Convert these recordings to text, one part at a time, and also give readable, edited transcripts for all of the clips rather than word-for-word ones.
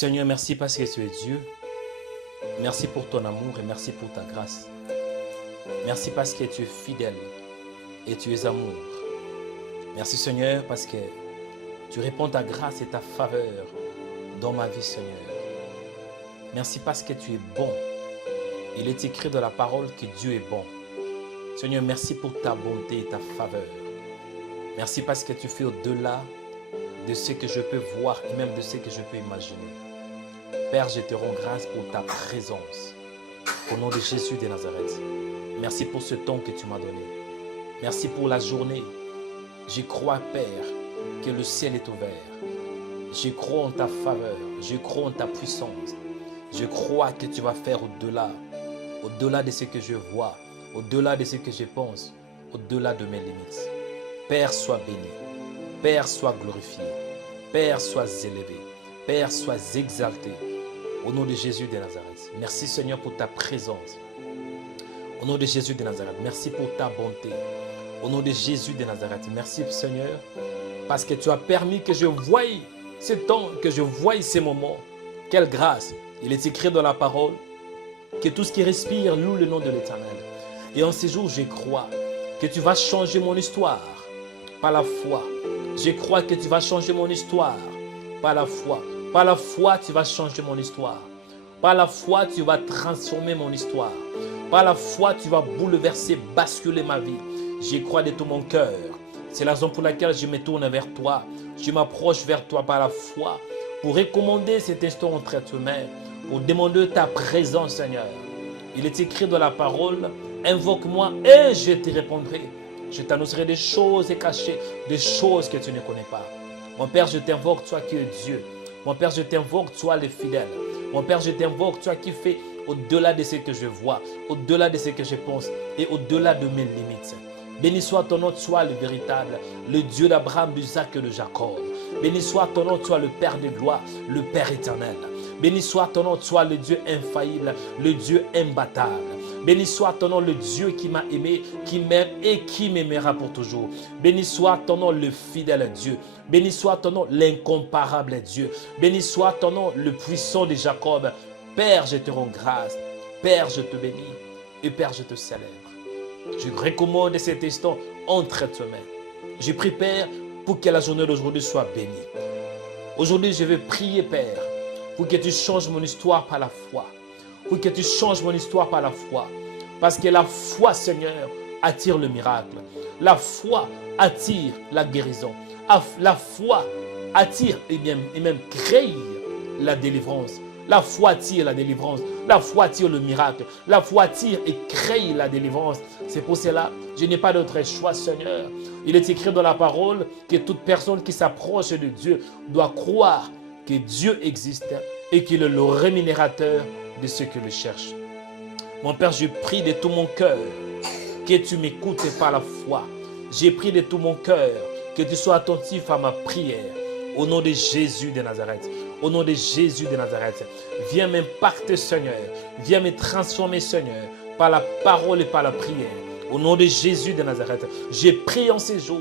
Seigneur, merci parce que tu es Dieu. Merci pour ton amour et merci pour ta grâce. Merci parce que tu es fidèle et tu es amour. Merci Seigneur parce que tu réponds ta grâce et ta faveur dans ma vie Seigneur. Merci parce que tu es bon. Il est écrit dans la parole que Dieu est bon. Seigneur, merci pour ta bonté et ta faveur. Merci parce que tu fais au-delà de ce que je peux voir et même de ce que je peux imaginer. Père, je te rends grâce pour ta présence. Au nom de Jésus de Nazareth. Merci pour ce temps que tu m'as donné. Merci pour la journée. Je crois, Père, que le ciel est ouvert. Je crois en ta faveur. Je crois en ta puissance. Je crois que tu vas faire au-delà de ce que je vois, au-delà de ce que je pense, au-delà de mes limites. Père, sois béni. Père, sois glorifié. Père, sois élevé. Père, sois exalté. Au nom de Jésus de Nazareth. Merci Seigneur pour ta présence. Au nom de Jésus de Nazareth. Merci pour ta bonté. Au nom de Jésus de Nazareth. Merci Seigneur parce que tu as permis que je voie ce temps, que je voie ces moments. Quelle grâce. Il est écrit dans la parole que tout ce qui respire loue le nom de l'Éternel. Et en ces jours, je crois que tu vas changer mon histoire par la foi. Je crois que tu vas changer mon histoire par la foi. Par la foi, tu vas changer mon histoire. Par la foi, tu vas transformer mon histoire. Par la foi, tu vas bouleverser, basculer ma vie. J'y crois de tout mon cœur. C'est la raison pour laquelle je me tourne vers toi. Je m'approche vers toi par la foi pour recommander cet instant entre tes mains, pour demander ta présence, Seigneur. Il est écrit dans la parole, invoque-moi et je te répondrai. Je t'annoncerai des choses cachées, des choses que tu ne connais pas. Mon Père, je t'invoque, toi qui es Dieu. Mon Père, je t'invoque, toi le fidèle. Mon Père, je t'invoque, toi qui fais au-delà de ce que je vois, au-delà de ce que je pense et au-delà de mes limites. Béni soit ton nom, toi le véritable, le Dieu d'Abraham, d'Isaac et de Jacob. Béni soit ton nom, toi le Père de gloire, le Père éternel. Béni soit ton nom, toi le Dieu infaillible, le Dieu imbattable. Béni soit ton nom, le Dieu qui m'a aimé, qui m'aime et qui m'aimera pour toujours. Béni soit ton nom, le fidèle Dieu. Béni soit ton nom, l'incomparable Dieu. Béni soit ton nom, le puissant de Jacob. Père, je te rends grâce. Père, je te bénis. Et Père, je te célèbre. Je recommande cet instant entre tes mains. Je prie, Père, pour que la journée d'aujourd'hui soit bénie. Aujourd'hui, je vais prier, Père, pour que tu changes mon histoire par la foi. Pour que tu changes mon histoire par la foi. Parce que la foi, Seigneur, attire le miracle. La foi attire la guérison. La foi attire et même crée la délivrance. La foi attire la délivrance. La foi attire le miracle. La foi attire et crée la délivrance. C'est pour cela, je n'ai pas d'autre choix, Seigneur. Il est écrit dans la parole que toute personne qui s'approche de Dieu doit croire que Dieu existe et qu'il est le rémunérateur de ceux qui le cherchent. Mon Père, je prie de tout mon cœur que tu m'écoutes par la foi. J'ai prié de tout mon cœur que tu sois attentif à ma prière. Au nom de Jésus de Nazareth. Au nom de Jésus de Nazareth. Viens m'impacter, Seigneur. Viens me transformer, Seigneur, par la parole et par la prière. Au nom de Jésus de Nazareth. J'ai prié en ces jours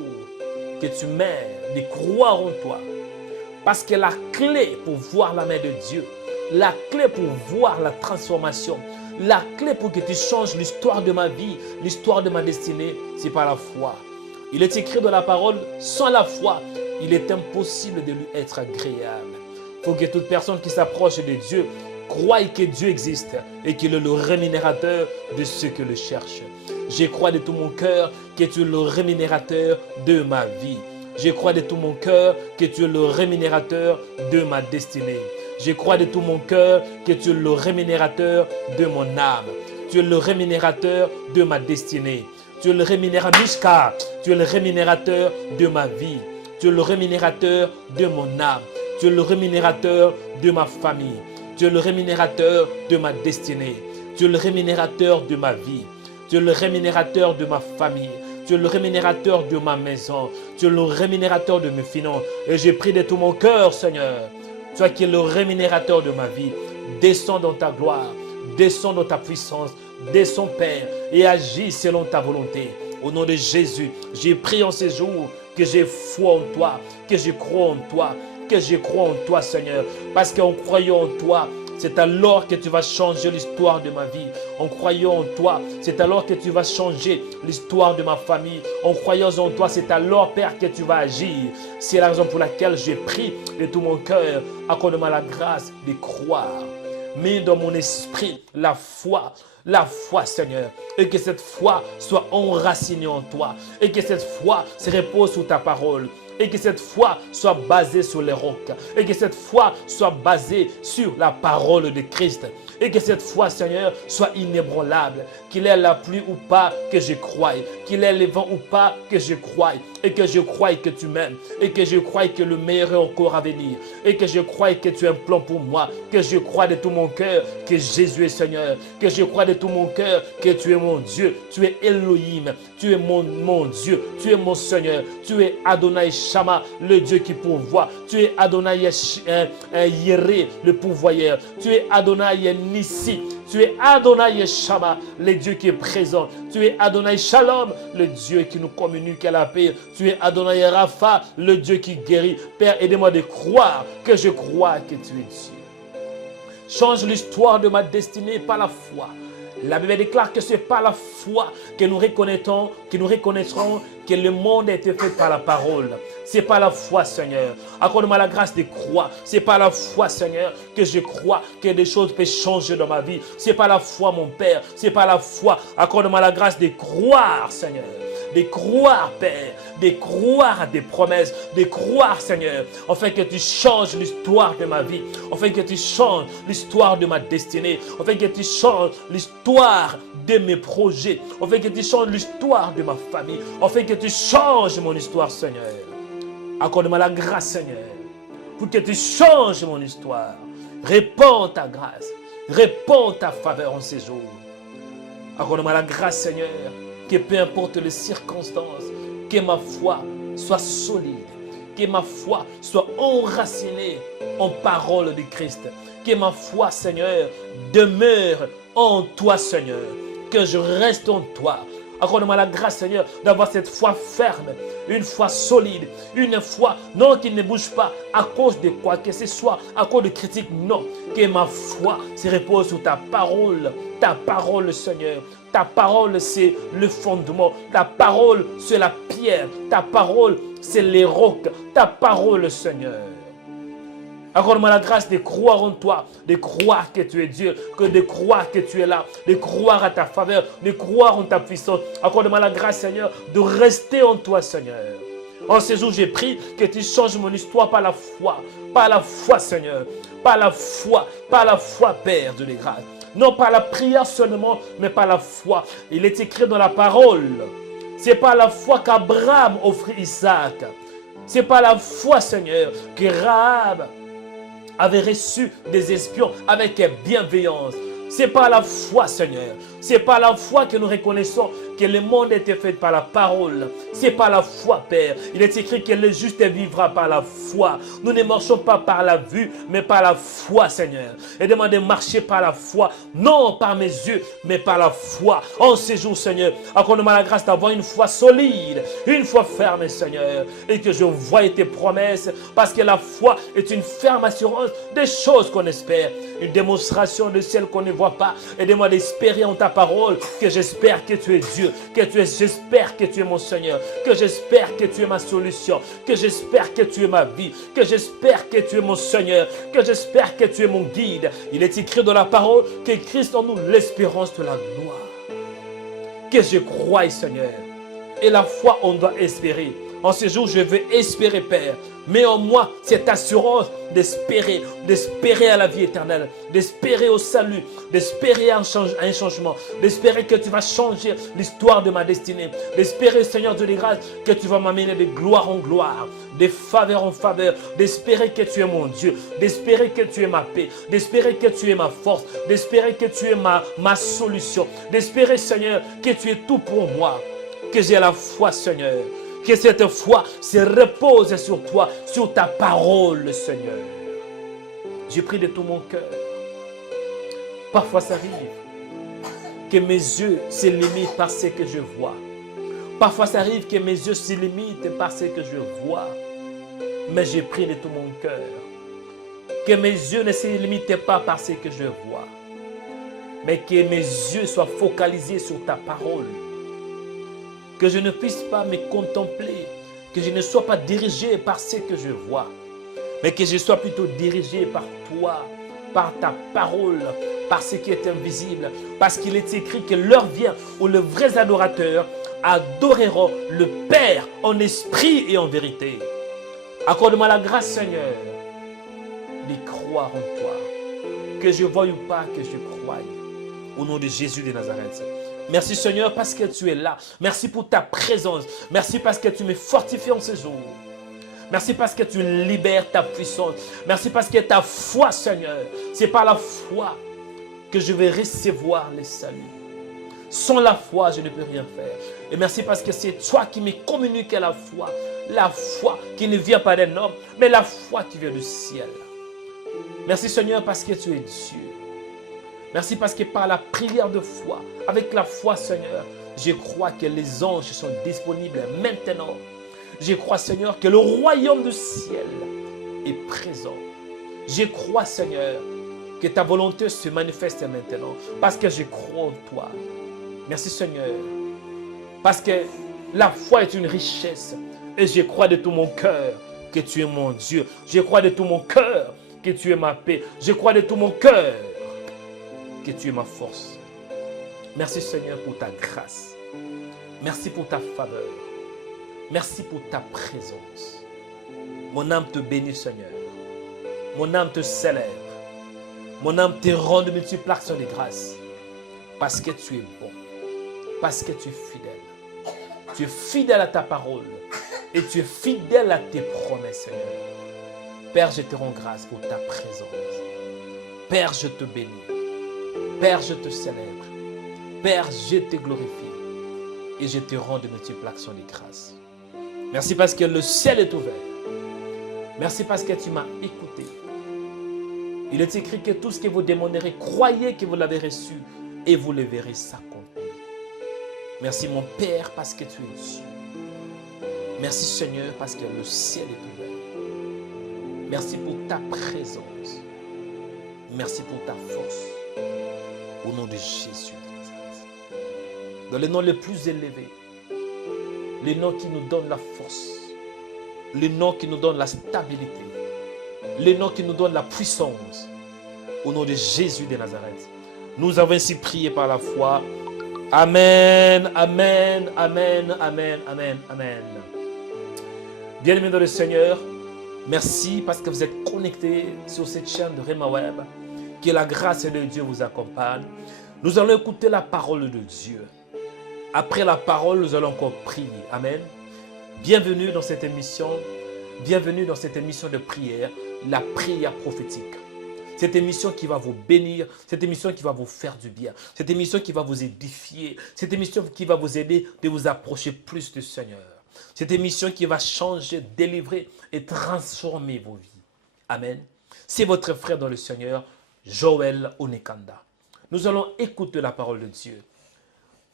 que tu m'aides de croire en toi. Parce que la clé pour voir la main de Dieu, la clé pour voir la transformation, la clé pour que tu changes l'histoire de ma vie, l'histoire de ma destinée, c'est par la foi. Il est écrit dans la parole, sans la foi, il est impossible de lui être agréable. Il faut que toute personne qui s'approche de Dieu croie que Dieu existe et qu'il est le rémunérateur de ceux qui le cherchent. Je crois de tout mon cœur que tu es le rémunérateur de ma vie. Je crois de tout mon cœur que tu es le rémunérateur de ma destinée. Je crois de tout mon cœur que tu es le rémunérateur de mon âme. Tu es le rémunérateur de ma destinée. Tu es le rémunérateur, tu es le rémunérateur de ma vie. Tu es le rémunérateur de mon âme. Tu es le rémunérateur de ma famille. Tu es le rémunérateur de ma destinée. Tu es le rémunérateur de ma vie. Tu es le rémunérateur de ma famille. Tu es le rémunérateur de ma maison. Tu es le rémunérateur de mes finances. Et j'ai pris de tout mon cœur, Seigneur. Toi qui es le rémunérateur de ma vie. Descends dans ta gloire. Descends dans ta puissance. Descends, Père, et agis selon ta volonté. Au nom de Jésus, j'ai prié en ces jours que j'ai foi en toi, que je crois en toi, que je crois en toi, Seigneur. Parce qu'en croyant en toi, c'est alors que tu vas changer l'histoire de ma vie. En croyant en toi, c'est alors que tu vas changer l'histoire de ma famille. En croyant en toi, c'est alors, Père, que tu vas agir. C'est la raison pour laquelle j'ai pris de tout mon cœur. Accorde-moi la grâce de croire. Mets dans mon esprit la foi, Seigneur, et que cette foi soit enracinée en toi, et que cette foi se repose sur ta parole, et que cette foi soit basée sur les rocs, et que cette foi soit basée sur la parole de Christ, et que cette foi, Seigneur, soit inébranlable, qu'il ait la pluie ou pas, que je croie, qu'il ait le vent ou pas, que je croie, et que je croie que tu m'aimes, et que je croie que le meilleur est encore à venir, et que je croie que tu as un plan pour moi, que je crois de tout mon cœur que Jésus est Seigneur, que je crois de tout mon cœur que tu es mon Dieu, tu es Elohim, tu es mon Dieu, tu es mon Seigneur, tu es Adonai Shama, le Dieu qui pourvoit, tu es Adonai Yéré, le pourvoyeur, tu es Adonai Nissi, tu es Adonai Shama, le Dieu qui est présent, tu es Adonai Shalom, le Dieu qui nous communique à la paix, tu es Adonai Rapha, le Dieu qui guérit. Père, aidez-moi de croire que je crois que tu es Dieu. Change l'histoire de ma destinée par la foi. La Bible déclare que c'est par la foi que nous reconnaîtrons que le monde a été fait par la parole. C'est par la foi, Seigneur. Accorde-moi la grâce de croire. C'est par la foi, Seigneur, que je crois que des choses peuvent changer dans ma vie. C'est par la foi, mon Père. C'est par la foi. Accorde-moi la grâce de croire, Seigneur. De croire, Père, de croire à des promesses, de croire, Seigneur, afin que tu changes l'histoire de ma vie, afin que tu changes l'histoire de ma destinée, afin que tu changes l'histoire de mes projets, afin que tu changes l'histoire de ma famille, afin que tu changes mon histoire, Seigneur. Accorde-moi la grâce, Seigneur, pour que tu changes mon histoire. Répands ta grâce, répands ta faveur en ces jours. Accorde-moi la grâce, Seigneur, que peu importe les circonstances, que ma foi soit solide, que ma foi soit enracinée en parole de Christ, que ma foi, Seigneur, demeure en toi, Seigneur, que je reste en toi. Accorde-moi la grâce, Seigneur, d'avoir cette foi ferme, une foi solide, une foi, non, qui ne bouge pas à cause de quoi que ce soit, à cause de critiques, non. Que ma foi se repose sur ta parole, Seigneur. Ta parole, c'est le fondement. Ta parole, c'est la pierre. Ta parole, c'est les rocs. Ta parole, Seigneur. Accorde-moi la grâce de croire en toi, de croire que tu es Dieu, que de croire que tu es là, de croire à ta faveur, de croire en ta puissance. Accorde-moi la grâce, Seigneur, de rester en toi, Seigneur. En ce jour, j'ai prié que tu changes mon histoire par la foi, Seigneur, par la foi, Père de grâce. Non par la prière seulement, mais par la foi. Il est écrit dans la parole. C'est par la foi qu'Abraham offrit Isaac. C'est par la foi, Seigneur, que Rahab avait reçu des espions avec bienveillance. C'est par la foi, Seigneur. C'est par la foi que nous reconnaissons que le monde a été fait par la parole. C'est par la foi, Père. Il est écrit que le juste vivra par la foi. Nous ne marchons pas par la vue, mais par la foi, Seigneur. Et demandez de marcher par la foi, non par mes yeux, mais par la foi. En ces jours, Seigneur, accorde-moi la grâce d'avoir une foi solide, une foi ferme, Seigneur. Et que je voie tes promesses, parce que la foi est une ferme assurance des choses qu'on espère. Une démonstration de celles qu'on ne voit pas. Aide-moi d'espérer en ta parole, que j'espère que tu es Dieu, j'espère que tu es mon Seigneur, que j'espère que tu es ma solution, que j'espère que tu es ma vie, que j'espère que tu es mon Seigneur, que j'espère que tu es mon guide. Il est écrit dans la parole que Christ en nous l'espérance de la gloire. Que je croie, Seigneur. Et la foi, on doit espérer. En ce jour, je veux espérer, Père. Mets en moi cette assurance d'espérer à la vie éternelle, d'espérer au salut, d'espérer à un changement, d'espérer que tu vas changer l'histoire de ma destinée, d'espérer, Seigneur Dieu des grâces, que tu vas m'amener de gloire en gloire, de faveur en faveur, d'espérer que tu es mon Dieu, d'espérer que tu es ma paix, d'espérer que tu es ma force, d'espérer que tu es ma solution, d'espérer, Seigneur, que tu es tout pour moi, que j'ai la foi, Seigneur. Que cette foi se repose sur toi, sur ta parole, Seigneur. Je prie de tout mon cœur. Parfois ça arrive que mes yeux se limitent par ce que je vois. Parfois ça arrive que mes yeux se limitent par ce que je vois. mais j'ai pris de tout mon cœur. Que mes yeux ne se limitent pas par ce que je vois, mais que mes yeux soient focalisés sur ta parole. Que je ne puisse pas me contempler, que je ne sois pas dirigé par ce que je vois, mais que je sois plutôt dirigé par toi, par ta parole, par ce qui est invisible. Parce qu'il est écrit que l'heure vient où les vrais adorateurs adoreront le Père en esprit et en vérité. Accorde-moi la grâce, Seigneur, de croire en toi. Que je voie ou pas, que je croie. Au nom de Jésus de Nazareth. Merci, Seigneur, parce que tu es là. Merci pour ta présence. Merci parce que tu me fortifies en ce jour. Merci parce que tu libères ta puissance. Merci parce que ta foi, Seigneur, c'est par la foi que je vais recevoir le salut. Sans la foi, je ne peux rien faire. Et merci parce que c'est toi qui me communiques la foi. La foi qui ne vient pas d'un homme, mais la foi qui vient du ciel. Merci, Seigneur, parce que tu es Dieu. Merci parce que par la prière de foi, avec la foi, Seigneur, je crois que les anges sont disponibles maintenant. Je crois, Seigneur, que le royaume du ciel est présent. Je crois, Seigneur, que ta volonté se manifeste maintenant parce que je crois en toi. Merci, Seigneur, parce que la foi est une richesse et je crois de tout mon cœur que tu es mon Dieu. Je crois de tout mon cœur que tu es ma paix. Je crois de tout mon cœur que tu es ma force. Merci, Seigneur, pour ta grâce. Merci pour ta faveur. Merci pour ta présence. Mon âme te bénit, Seigneur. Mon âme te célèbre. Mon âme te rend de multiples actions de grâce. Parce que tu es bon. Parce que tu es fidèle. Tu es fidèle à ta parole. Et tu es fidèle à tes promesses, Seigneur. Père, je te rends grâce pour ta présence. Père, je te bénis. Père, je te célèbre. Père, je te glorifie. Et je te rends de multiples actions de grâce. Merci parce que le ciel est ouvert. Merci parce que tu m'as écouté. Il est écrit que tout ce que vous demanderez, croyez que vous l'avez reçu et vous le verrez s'accomplir. Merci mon Père parce que tu es Dieu. Merci Seigneur parce que le ciel est ouvert. Merci pour ta présence. Merci pour ta force. Au nom de Jésus. Dans le nom le plus élevé, le nom qui nous donne la force, le nom qui nous donne la stabilité, le nom qui nous donne la puissance, au nom de Jésus de Nazareth. Nous avons ainsi prié par la foi. Amen, amen, amen, amen, amen, amen. Bien-aimés dans le Seigneur, merci parce que vous êtes connectés sur cette chaîne de Rema Web. Que la grâce de Dieu vous accompagne. Nous allons écouter la parole de Dieu. Après la parole, nous allons encore prier. Amen. Bienvenue dans cette émission. Bienvenue dans cette émission de prière, la prière prophétique. Cette émission qui va vous bénir, cette émission qui va vous faire du bien, cette émission qui va vous édifier, cette émission qui va vous aider de vous approcher plus du Seigneur. Cette émission qui va changer, délivrer et transformer vos vies. Amen. C'est votre frère dans le Seigneur, Joël Onekanda. Nous allons écouter la parole de Dieu.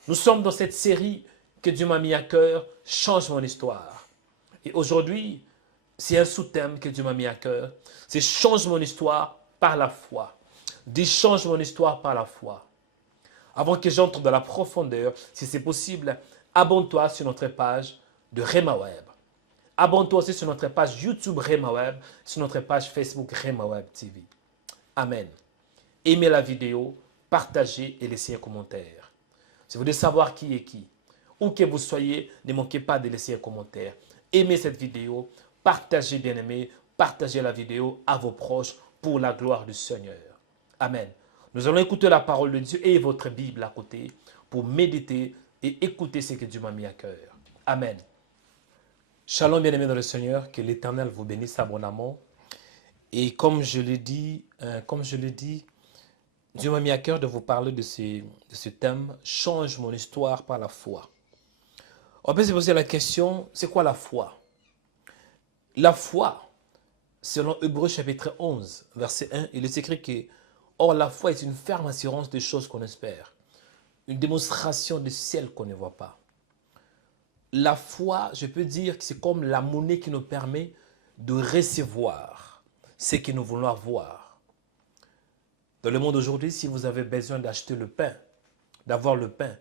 Nous sommes dans cette série que Dieu m'a mis à cœur, change mon histoire. Et aujourd'hui, c'est un sous-thème que Dieu m'a mis à cœur, c'est change mon histoire par la foi. Dis change mon histoire par la foi. Avant que j'entre dans la profondeur, si c'est possible, abonne-toi sur notre page de Rema Web. Abonne-toi aussi sur notre page YouTube Rema Web, sur notre page Facebook Rema Web TV. Amen. Aimez la vidéo, partagez et laissez un commentaire. Si vous voulez savoir qui est qui, où que vous soyez, ne manquez pas de laisser un commentaire. Aimez cette vidéo, partagez bien aimé, partagez la vidéo à vos proches pour la gloire du Seigneur. Amen. Nous allons écouter la parole de Dieu et votre Bible à côté pour méditer et écouter ce que Dieu m'a mis à cœur. Amen. Shalom bien-aimés dans le Seigneur, que l'Éternel vous bénisse abondamment. Et comme je l'ai dit, Dieu m'a mis à cœur de vous parler de ce thème, change mon histoire par la foi. On peut se poser la question, c'est quoi la foi? La foi, selon Hébreux chapitre 11, verset 1, il est écrit que « Or la foi est une ferme assurance des choses qu'on espère, une démonstration du ciel qu'on ne voit pas. » La foi, je peux dire que c'est comme la monnaie qui nous permet de recevoir ce que nous voulons avoir. Dans le monde aujourd'hui, si vous avez besoin d'acheter le pain, d'avoir le pain,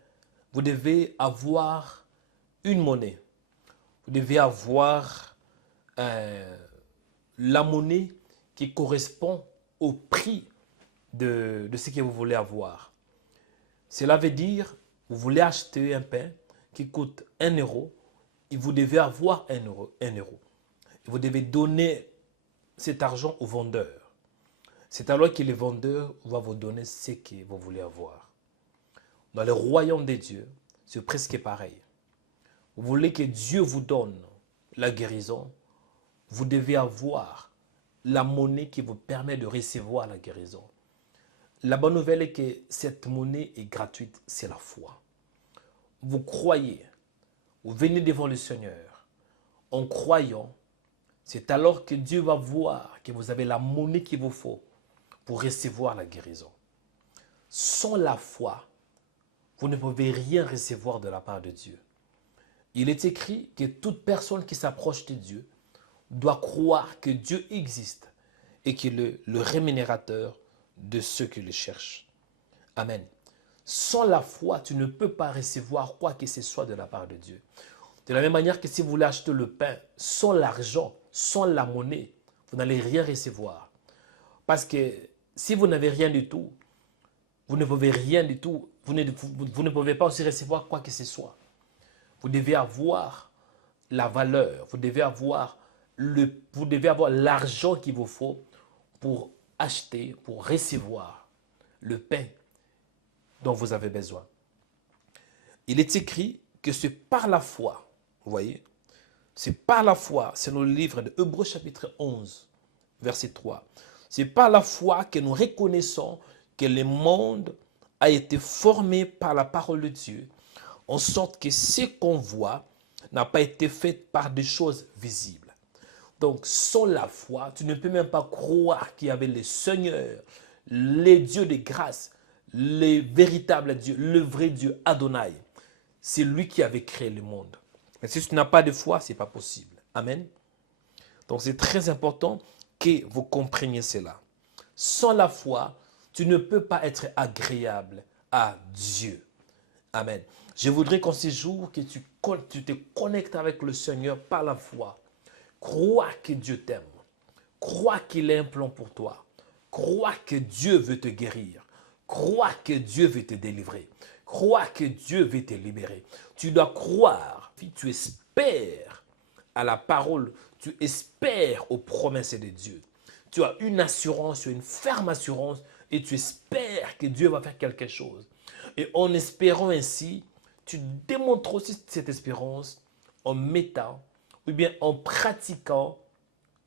vous devez avoir une monnaie. Vous devez avoir la monnaie qui correspond au prix de ce que vous voulez avoir. Cela veut dire, vous voulez acheter un pain qui coûte 1 euro, et vous devez avoir 1 euro. Vous devez donner cet argent au vendeur. C'est alors que le vendeur va vous donner ce que vous voulez avoir. Dans le royaume de Dieu, c'est presque pareil. Vous voulez que Dieu vous donne la guérison, vous devez avoir la monnaie qui vous permet de recevoir la guérison. La bonne nouvelle est que cette monnaie est gratuite, c'est la foi. Vous croyez, vous venez devant le Seigneur en croyant, c'est alors que Dieu va voir que vous avez la monnaie qu'il vous faut pour recevoir la guérison. Sans la foi, vous ne pouvez rien recevoir de la part de Dieu. Il est écrit que toute personne qui s'approche de Dieu doit croire que Dieu existe et qu'il est le rémunérateur de ceux qui le cherchent. Amen. Sans la foi, tu ne peux pas recevoir quoi que ce soit de la part de Dieu. De la même manière que si vous voulez acheter le pain, sans l'argent, sans la monnaie, vous n'allez rien recevoir. Parce que si vous n'avez rien du tout, vous ne pouvez rien du tout, vous ne pouvez pas aussi recevoir quoi que ce soit. Vous devez avoir la valeur, vous devez avoir l'argent qu'il vous faut pour acheter, pour recevoir le pain dont vous avez besoin. Il est écrit que c'est par la foi, vous voyez, c'est par la foi, c'est dans le livre de Hébreux chapitre 11, verset 3. C'est par la foi que nous reconnaissons que le monde a été formé par la parole de Dieu, en sorte que ce qu'on voit n'a pas été fait par des choses visibles. Donc, sans la foi, tu ne peux même pas croire qu'il y avait le Seigneur, les dieux de grâce, les véritables dieux, le vrai Dieu, Adonai. C'est lui qui avait créé le monde. Mais si tu n'as pas de foi, ce n'est pas possible. Amen. Donc, c'est très important que vous compreniez cela. Sans la foi, tu ne peux pas être agréable à Dieu. Amen. Je voudrais qu'en ces jours, que tu te connectes avec le Seigneur par la foi. Crois que Dieu t'aime. Crois qu'il a un plan pour toi. Crois que Dieu veut te guérir. Crois que Dieu veut te délivrer. Crois que Dieu veut te libérer. Tu dois croire. Tu espères à la parole. Tu espères aux promesses de Dieu. Tu as une assurance, une ferme assurance et tu espères que Dieu va faire quelque chose. Et en espérant ainsi, tu démontres aussi cette espérance en mettant ou bien en pratiquant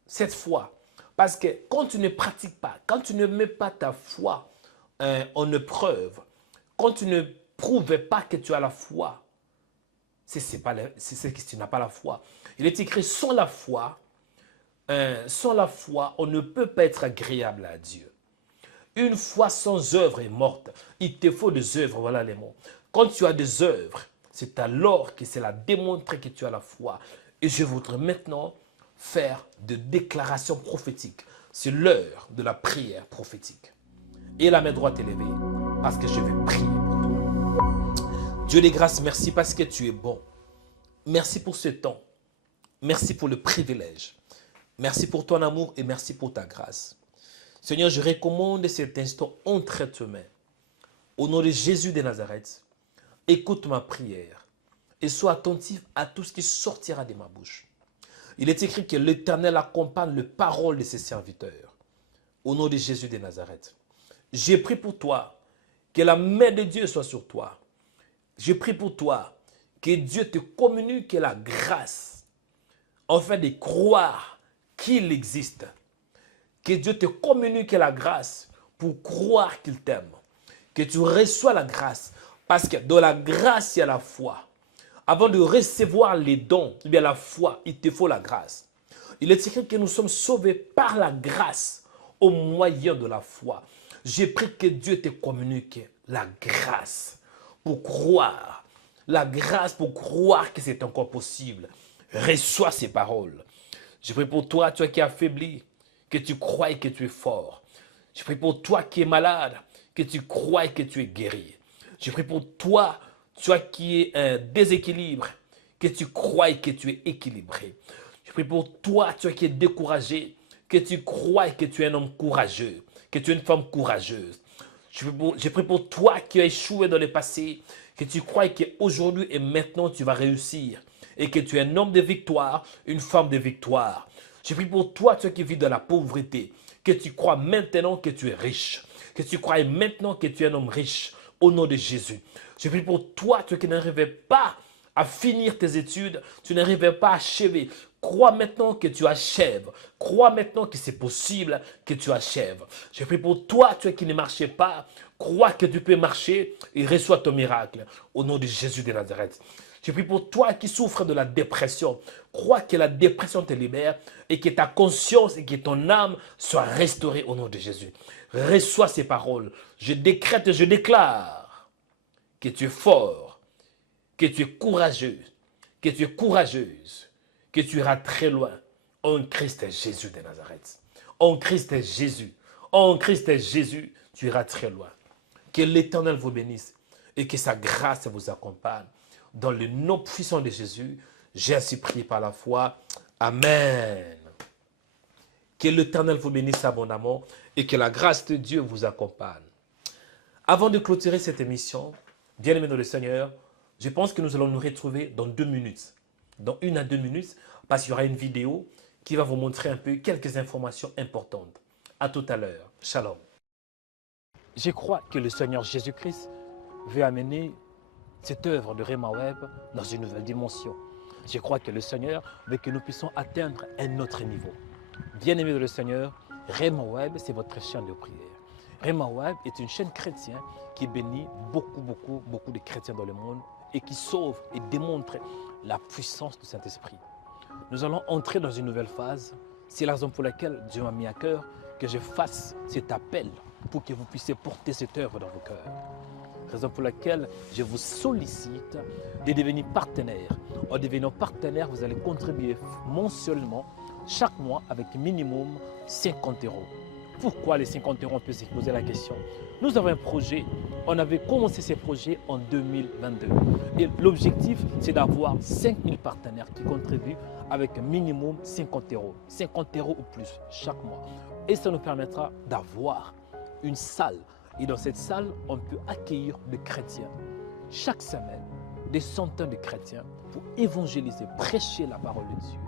cette foi. Parce que quand tu ne pratiques pas, quand tu ne mets pas ta foi en épreuve, quand tu ne prouves pas que tu as la foi, c'est que tu n'as pas la foi. Il est écrit sans la foi, on ne peut pas être agréable à Dieu. Une foi sans œuvre est morte. Il te faut des œuvres, voilà les mots. Quand tu as des œuvres, c'est alors que c'est la démontrer que tu as la foi. Et je voudrais maintenant faire des déclarations prophétiques. C'est l'heure de la prière prophétique. Et la main droite est levée parce que je vais prier pour toi. Dieu des grâces, merci parce que tu es bon. Merci pour ce temps. Merci pour le privilège. Merci pour ton amour et merci pour ta grâce. Seigneur, je recommande cet instant entre tes mains. Au nom de Jésus de Nazareth, écoute ma prière et sois attentif à tout ce qui sortira de ma bouche. Il est écrit que l'Éternel accompagne les paroles de ses serviteurs. Au nom de Jésus de Nazareth, j'ai prié pour toi, que la main de Dieu soit sur toi. J'ai prié pour toi, que Dieu te communique la grâce, afin de croire qu'il existe. Que Dieu te communique la grâce pour croire qu'il t'aime. Que tu reçois la grâce. Parce que dans la grâce, il y a la foi. Avant de recevoir les dons, il y a la foi, il te faut la grâce. Il est écrit que nous sommes sauvés par la grâce au moyen de la foi. J'ai pris que Dieu te communique la grâce pour croire. La grâce pour croire que c'est encore possible. Reçois ces paroles. Je prie pour toi, toi qui es affaibli, que tu crois que tu es fort. Je prie pour toi qui es malade, que tu crois que tu es guéri. Je prie pour toi, toi qui es un déséquilibre, que tu crois que tu es équilibré. Je prie pour toi, toi qui es découragé, que tu crois que tu es un homme courageux, que tu es une femme courageuse. Je prie pour toi qui as échoué dans le passé, que tu crois qu'aujourd'hui et maintenant tu vas réussir et que tu es un homme de victoire, une femme de victoire. Je prie pour toi, toi qui vis dans la pauvreté, que tu crois maintenant que tu es riche, que tu crois maintenant que tu es un homme riche au nom de Jésus. Je prie pour toi, toi qui n'arrivais pas à finir tes études, tu n'arrivais pas à achever. Crois maintenant que tu achèves. Crois maintenant que c'est possible que tu achèves. Je prie pour toi, toi qui ne marchais pas. Crois que tu peux marcher et reçois ton miracle au nom de Jésus de Nazareth. Je prie pour toi qui souffres de la dépression. Crois que la dépression te libère et que ta conscience et que ton âme soient restaurées au nom de Jésus. Reçois ces paroles. Je décrète et je déclare que tu es fort, que tu es courageux, que tu es courageuse, que tu iras très loin en Christ Jésus de Nazareth. En Christ Jésus, en Christ Jésus, tu iras très loin. Que l'Éternel vous bénisse et que sa grâce vous accompagne. Dans le nom puissant de Jésus, j'ai ainsi prié par la foi. Amen. Que l'Éternel vous bénisse abondamment et que la grâce de Dieu vous accompagne. Avant de clôturer cette émission, bien-aimés dans le Seigneur, je pense que nous allons nous retrouver dans 2 minutes. Dans 1 à 2 minutes, parce qu'il y aura une vidéo qui va vous montrer un peu quelques informations importantes. À tout à l'heure. Shalom. Je crois que le Seigneur Jésus-Christ veut amener cette œuvre de Rhema Web dans une nouvelle dimension. Je crois que le Seigneur veut que nous puissions atteindre un autre niveau. Bien-aimés dans le Seigneur, Rhema Web, c'est votre chaîne de prière. Rhema Web est une chaîne chrétienne qui bénit beaucoup de chrétiens dans le monde et qui sauve et démontre la puissance du Saint-Esprit. Nous allons entrer dans une nouvelle phase. C'est la raison pour laquelle Dieu m'a mis à cœur que je fasse cet appel pour que vous puissiez porter cette œuvre dans vos cœurs. Raison pour laquelle je vous sollicite de devenir partenaire. En devenant partenaire, vous allez contribuer mensuellement, chaque mois, avec minimum 50 €. Pourquoi les 50 €? On peut se poser la question. Nous avons un projet. On avait commencé ce projet en 2022. Et l'objectif, c'est d'avoir 5000 partenaires qui contribuent avec minimum 50 €. 50 € ou plus chaque mois. Et ça nous permettra d'avoir une salle. Et dans cette salle, on peut accueillir des chrétiens. Chaque semaine, des centaines de chrétiens pour évangéliser, prêcher la parole de Dieu,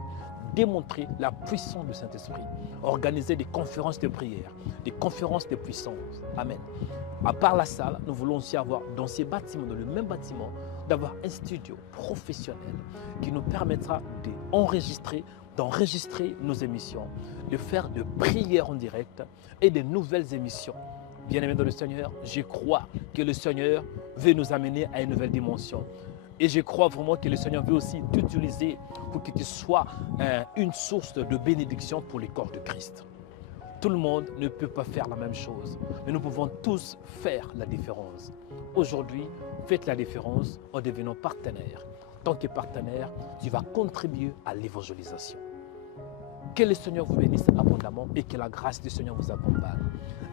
démontrer la puissance du Saint-Esprit, organiser des conférences de prière, des conférences de puissance. Amen. À part la salle, nous voulons aussi avoir dans ces bâtiments, dans le même bâtiment, d'avoir un studio professionnel qui nous permettra d'enregistrer nos émissions, de faire de prières en direct et de nouvelles émissions. Bien-aimés dans le Seigneur, je crois que le Seigneur veut nous amener à une nouvelle dimension. Et je crois vraiment que le Seigneur veut aussi t'utiliser pour que tu sois une source de bénédiction pour le corps de Christ. Tout le monde ne peut pas faire la même chose, mais nous pouvons tous faire la différence. Aujourd'hui, faites la différence en devenant partenaire. En tant que partenaire, tu vas contribuer à l'évangélisation. Que le Seigneur vous bénisse abondamment et que la grâce du Seigneur vous accompagne.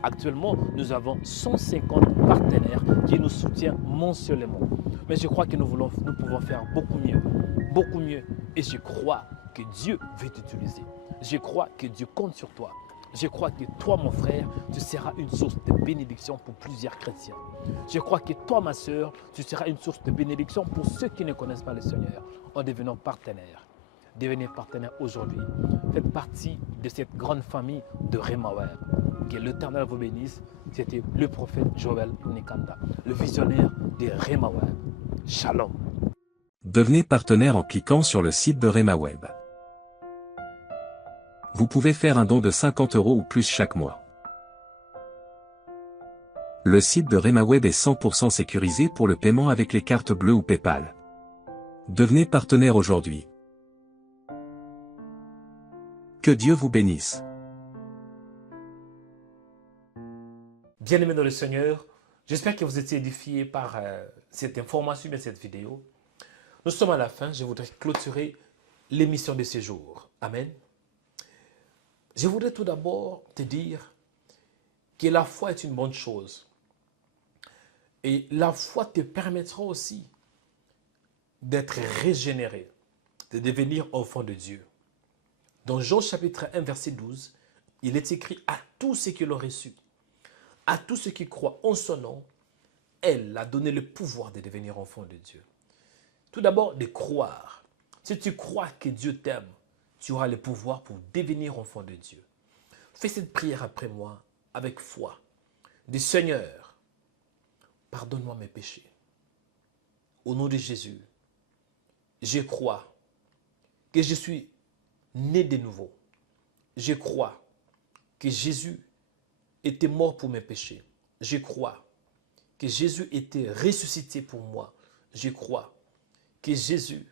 Actuellement, nous avons 150 partenaires qui nous soutiennent mensuellement. Mais je crois que nous pouvons faire beaucoup mieux. Et je crois que Dieu veut t'utiliser. Je crois que Dieu compte sur toi. Je crois que toi, mon frère, tu seras une source de bénédiction pour plusieurs chrétiens. Je crois que toi, ma sœur, tu seras une source de bénédiction pour ceux qui ne connaissent pas le Seigneur en devenant partenaire. Devenez partenaire aujourd'hui. Faites partie de cette grande famille de Rhema Web. Que l'Éternel vous bénisse. C'était le prophète Joël Nikanda, le visionnaire de Rhema Web. Shalom. Devenez partenaire en cliquant sur le site de Rhema Web. Vous pouvez faire un don de 50 € ou plus chaque mois. Le site de Rhema Web est 100% sécurisé pour le paiement avec les cartes bleues ou PayPal. Devenez partenaire aujourd'hui. Que Dieu vous bénisse. Bien-aimés dans le Seigneur, j'espère que vous étiez édifiés par cette information et cette vidéo. Nous sommes à la fin, je voudrais clôturer l'émission de ce jour. Amen. Je voudrais tout d'abord te dire que la foi est une bonne chose. Et la foi te permettra aussi d'être régénéré, de devenir enfant de Dieu. Dans Jean chapitre 1, verset 12, il est écrit à tous ceux qui l'ont reçu, à tous ceux qui croient en son nom, elle a donné le pouvoir de devenir enfant de Dieu. Tout d'abord, de croire. Si tu crois que Dieu t'aime, tu auras le pouvoir pour devenir enfant de Dieu. Fais cette prière après moi avec foi. Dis Seigneur, pardonne-moi mes péchés. Au nom de Jésus, je crois que je suis né de nouveau. Je crois que Jésus était mort pour mes péchés. Je crois que Jésus était ressuscité pour moi. Je crois que Jésus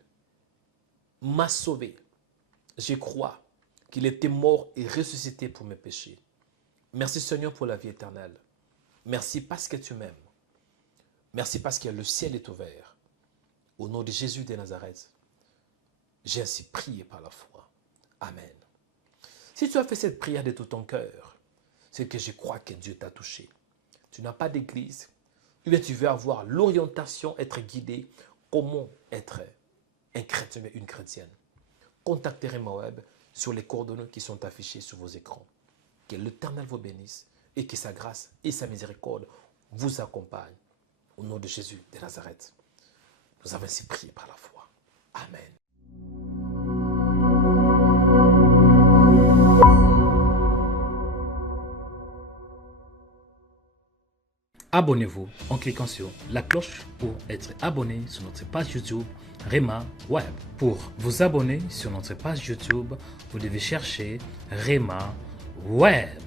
m'a sauvé. Je crois qu'il était mort et ressuscité pour mes péchés. Merci Seigneur pour la vie éternelle. Merci parce que tu m'aimes. Merci parce que le ciel est ouvert. Au nom de Jésus de Nazareth, j'ai ainsi prié par la foi. Amen. Si tu as fait cette prière de tout ton cœur, c'est que je crois que Dieu t'a touché. Tu n'as pas d'église, ou bien tu veux avoir l'orientation, être guidé, comment être un chrétien, une chrétienne. Contactez Rema Web sur les coordonnées qui sont affichées sur vos écrans. Que l'Éternel vous bénisse et que sa grâce et sa miséricorde vous accompagnent. Au nom de Jésus de Nazareth, nous avons ainsi prié par la foi. Amen. Abonnez-vous en cliquant sur la cloche pour être abonné sur notre page YouTube Rema Web. Pour vous abonner sur notre page YouTube, vous devez chercher Rema Web.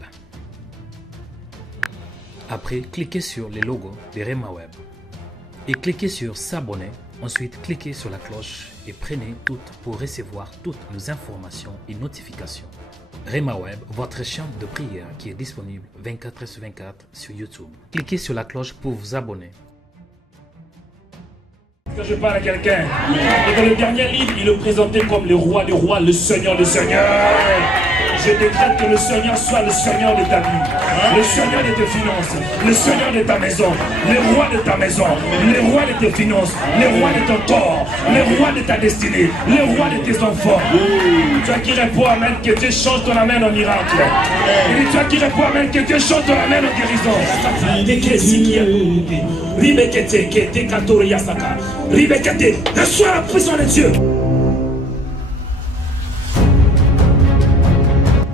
Après, cliquez sur le logo de Rema Web et cliquez sur s'abonner. Ensuite, cliquez sur la cloche et prenez toutes pour recevoir toutes nos informations et notifications. Rema Web, votre chaîne de prière qui est disponible 24/24 sur YouTube. Cliquez sur la cloche pour vous abonner. Quand je parle à quelqu'un, et dans le dernier livre, il le présentait comme le roi des rois, le seigneur des seigneurs. Je décrète que le Seigneur soit le Seigneur de ta vie, le Seigneur de tes finances, le Seigneur de ta maison, le roi de ta maison, le roi de tes finances, le roi de ton corps, le roi de ta destinée, le roi de tes enfants. Toi qui réponds Amen, que Dieu change ton Amen en miracle. Et toi qui réponds Amen, que Dieu change ton Amen en guérison. Reçois la puissance de Dieu.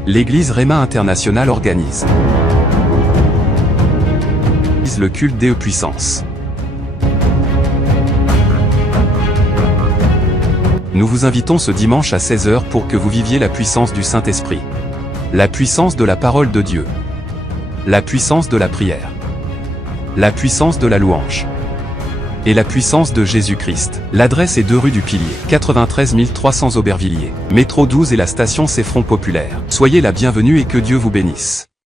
L'église Rema International organise le culte des puissances. Nous vous invitons ce dimanche à 16 h pour que vous viviez la puissance du Saint-Esprit. La puissance de la parole de Dieu. La puissance de la prière. La puissance de la louange. Et la puissance de Jésus-Christ. L'adresse est 2 rue du Pilier, 93 300 Aubervilliers. Métro 12 et la station C'est Front Populaire. Soyez la bienvenue et que Dieu vous bénisse.